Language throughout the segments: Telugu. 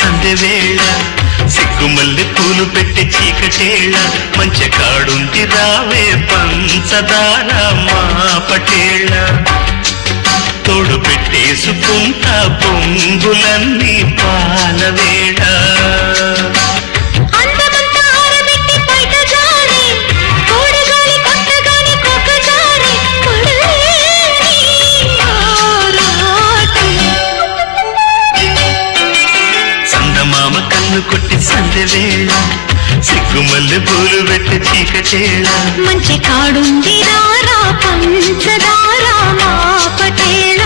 సందెవేళ సిగ్గుమల్లె పూలు పెట్టి చీకటేళ మంచి కాడుంది రావే పంచదార మా పటేళ తోడు పెట్టేసుకుంటా పొంగులన్నీ పాలవేళ కొట్టి సందెవేళ సిగ్గుమల్లె పూలు పెట్టి చీకటేళ మంచి కాడుంది రారా పంచదార మా పటేళ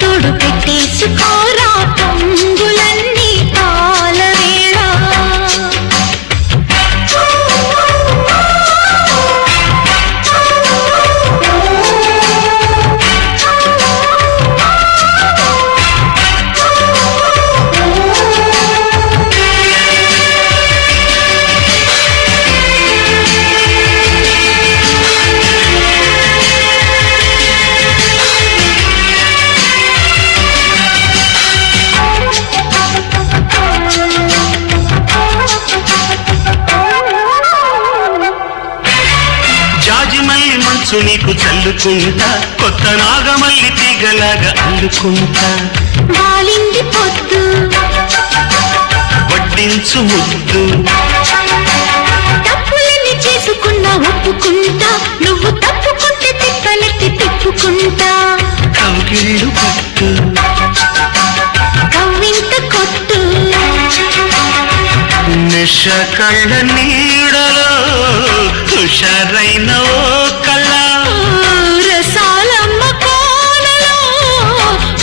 తోడు పెట్టేసుకోరా పొంగులన్నీ పాలవేళ మనసు నీకు చల్లుకుంటా కొత్త నాగమల్లి తీగలాగా అల్లుకుంటా వాలింది పొద్దు వడ్డించు ముద్దు తప్పులని చేసుకున్నా ఒప్పుకుంటా నువ్వు తప్పుకుంటే తిప్పలెత్తి తిప్పుకుంటా కౌగిళ్ళు పట్టు కవ్వింత కొట్టు నిష కళ్ళ నీడలో హుషారైన ఓ కళ్ళ రసాలమ్మ కోనలో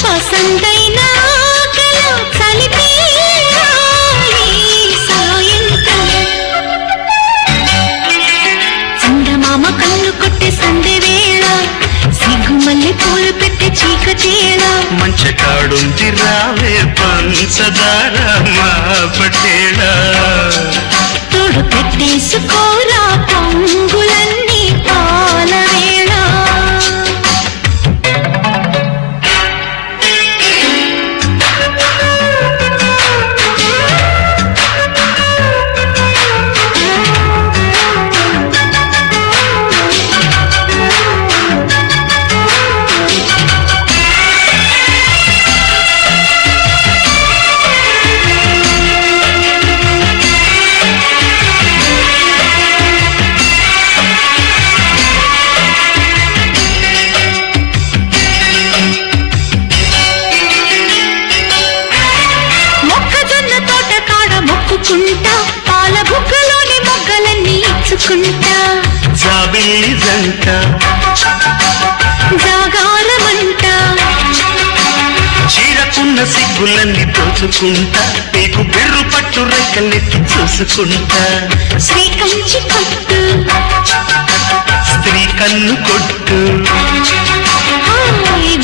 పసందైన కలిపి సాయంత్రం చందమామ కన్ను కొట్టే సందెవేళ సిగ్గుమల్లె పూలు పెట్టే చీకటేళ మంచి కాడుంది రావే పంచదార మా పటేళ తోడు పెట్టేసుకోరా పొంగులన్నీ పాలవేళ పాల బుగ్గలోని మొగ్గలన్నీ ఇచ్చుకుంటా జాబిల్లి జంట జాగారమంట చీరకున్న సిగ్గులన్నీ దోచుకుంటా నీకు బెర్రు పట్టు రెక్కలెత్తి చూసుకుంటా శ్రీ కంచి కొట్టు స్త్రీ కన్ను కొట్టు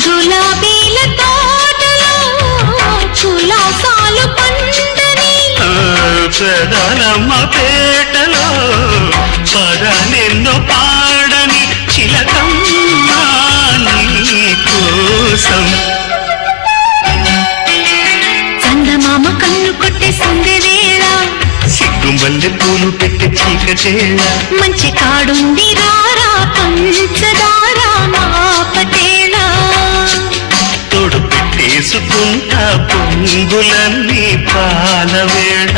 గులాబీల తోటలో కులాసాలు పండని ప్రధానమ్మ పేటలో పదనెన్నో పాడని చిలకమ్మ నీ కోసం చందమామ కన్ను కొట్టే సందెవేళ సిగ్గుమల్లె పూలు పెట్టి చీకటేళ మంచి కాడుంది రారా పంచదార మా పటేళ తోడు పెట్టేసుకుంటా పొంగులన్నీ పాలవేళ